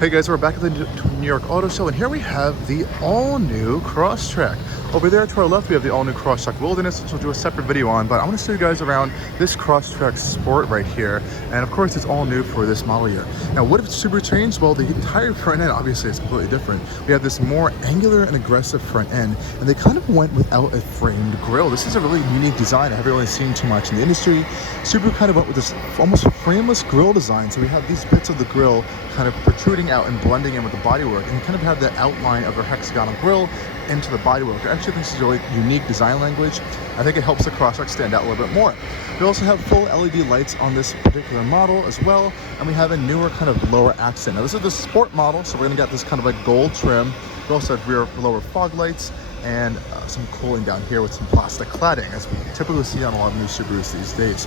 Hey guys, we're back at the New York Auto Show, and here we have the all-new Crosstrek. Over there to our left, we have the all-new Crosstrek Wilderness, which we'll do a separate video on, but I want to show you guys around this Crosstrek Sport right here, and of course, it's all new for this model year. Now, what if Subaru changed? Well, the entire front end, obviously, is completely different. We have this more angular and aggressive front end, and they kind of went without a framed grille. This is a really unique design I haven't really seen too much in the industry. Subaru kind of went with this almost frameless grille design, so we have these bits of the grille kind of protruding out and blending in with the bodywork, and you kind of have the outline of their hexagonal grille into the bodywork. I actually think this is a really unique design language. I think it helps the Crosstrek stand out a little bit more. We also have full LED lights on this particular model as well, and we have a newer kind of lower accent. Now this is the Sport model, so we're gonna get this kind of like gold trim. We also have rear lower fog lights and some cooling down here with some plastic cladding, as we typically see on a lot of new Subarus these days.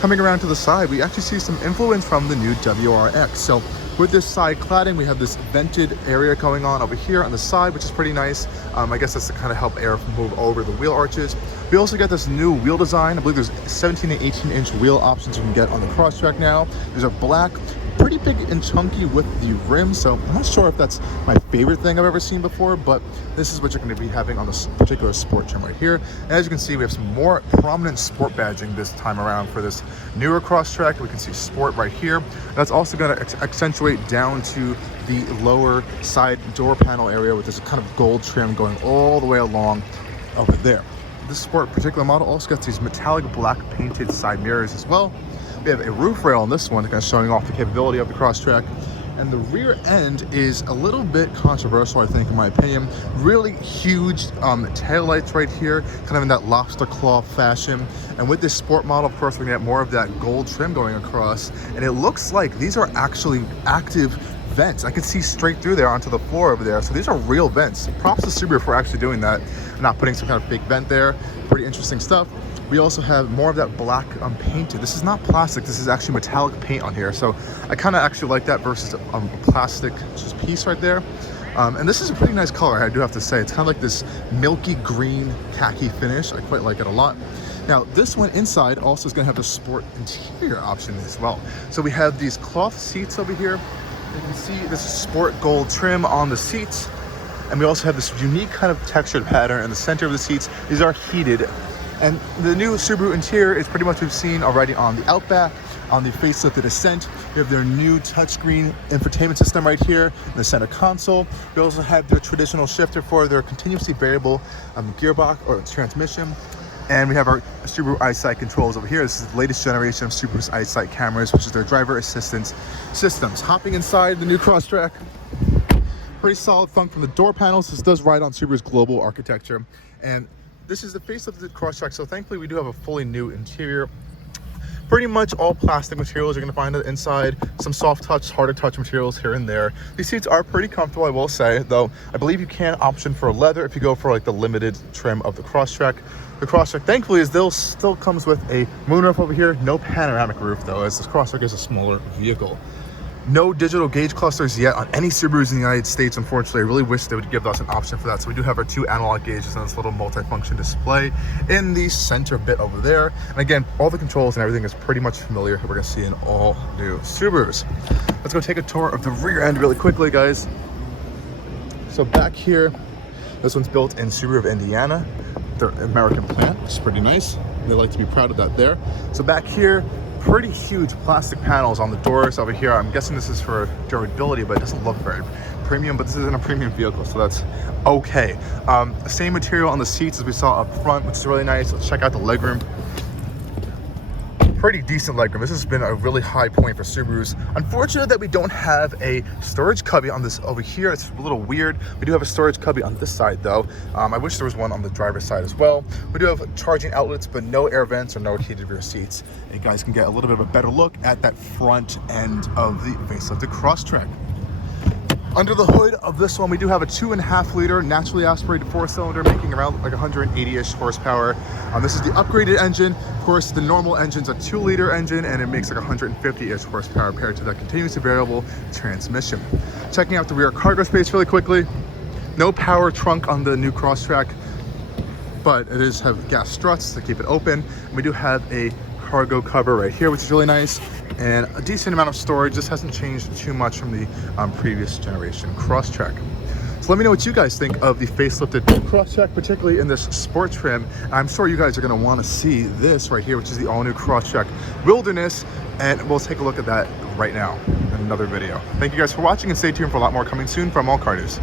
Coming around to the side, we actually see some influence from the new WRX. So with this side cladding, we have this vented area going on over here on the side, which is pretty nice. I guess that's to kind of help air move over the wheel arches. We also got this new wheel design. I believe there's 17 and 18-inch wheel options you can get on the Crosstrek now. There's a black, pretty big and chunky with the rim, so I'm not sure if that's my favorite thing I've ever seen before, but this is what you're going to be having on this particular sport trim right here. And as you can see, we have some more prominent sport badging this time around for this newer Crosstrek. We can see Sport right here. That's also going to accentuate down to the lower side door panel area with this kind of gold trim going all the way along over there. This Sport particular model also gets these metallic black painted side mirrors as well. We have a roof rail on this one, kind of showing off the capability of the Crosstrek. And the rear end is a little bit controversial, I think, in my opinion. Really huge taillights right here, kind of in that lobster claw fashion. And with this Sport model, of course, we're gonna get more of that gold trim going across. And it looks like these are actually active vents. I can see straight through there onto the floor over there. So these are real vents. Props to Subaru for actually doing that, not putting some kind of fake vent there. Pretty interesting stuff. We also have more of that black painted. This is not plastic, this is actually metallic paint on here. So I kind of actually like that versus a plastic just piece right there. And this is a pretty nice color, I do have to say. It's kind of like this milky green khaki finish. I quite like it a lot. Now, this one inside also is gonna have the Sport interior option as well. So we have these cloth seats over here. You can see this Sport gold trim on the seats. And we also have this unique kind of textured pattern in the center of the seats. These are heated. And the new Subaru interior is pretty much what we've seen already on the Outback, on the facelifted Ascent. We have their new touchscreen infotainment system right here in the center console. We also have their traditional shifter for their continuously variable gearbox or transmission. And we have our Subaru Eyesight controls over here. This is the latest generation of Subaru's Eyesight cameras, which is their driver assistance systems. Hopping inside the new Crosstrek, pretty solid funk from the door panels. This does ride on Subaru's global architecture. And this is the facelifted Crosstrek, so thankfully we do have a fully new interior. Pretty much all plastic materials you're going to find on the inside. Some soft touch, harder touch materials here and there. These seats are pretty comfortable, I will say, though I believe you can option for leather if you go for like the limited trim of the Crosstrek. The Crosstrek, thankfully, still comes with a moonroof over here. No panoramic roof, though, as this Crosstrek is a smaller vehicle. No digital gauge clusters yet on any Subarus in the United States, unfortunately. I really wish they would give us an option for that. So we do have our two analog gauges and this little multi-function display in the center bit over there. And again, all the controls and everything is pretty much familiar that we're gonna see in all new Subarus. Let's go take a tour of the rear end really quickly, guys. So back here, this one's built in Subaru of Indiana, their American plant, which is pretty nice. They like to be proud of that there. So back here, pretty huge plastic panels on the doors over here. I'm guessing this is for durability, but it doesn't look very premium, but this isn't a premium vehicle, so that's okay. Same material on the seats as we saw up front, which is really nice. Let's check out the legroom. Pretty decent legroom. This has been a really high point for Subarus. Unfortunate that we don't have a storage cubby on this over here. It's a little weird. We do have a storage cubby on this side though. I wish there was one on the driver's side as well. We do have charging outlets, but no air vents or no heated rear seats. And you guys can get a little bit of a better look at that front end of the facelifted Crosstrek. Under the hood of this one, we do have a 2.5 liter naturally aspirated 4-cylinder making around like 180-ish horsepower. This is the upgraded engine. Of course, the normal engine's a 2-liter engine and it makes like 150-ish horsepower paired to that continuously variable transmission. Checking out the rear cargo space really quickly. No power trunk on the new Crosstrek, but it does have gas struts to keep it open. And we do have a cargo cover right here, which is really nice. and a decent amount of storage. This hasn't changed too much from the previous generation Crosstrek. So let me know what you guys think of the facelifted Crosstrek, particularly in this sport trim. I'm sure you guys are going to want to see this right here, which is the all-new Crosstrek Wilderness, and we'll take a look at that right now in another video. Thank you guys for watching, and stay tuned for a lot more coming soon from Allcarnews.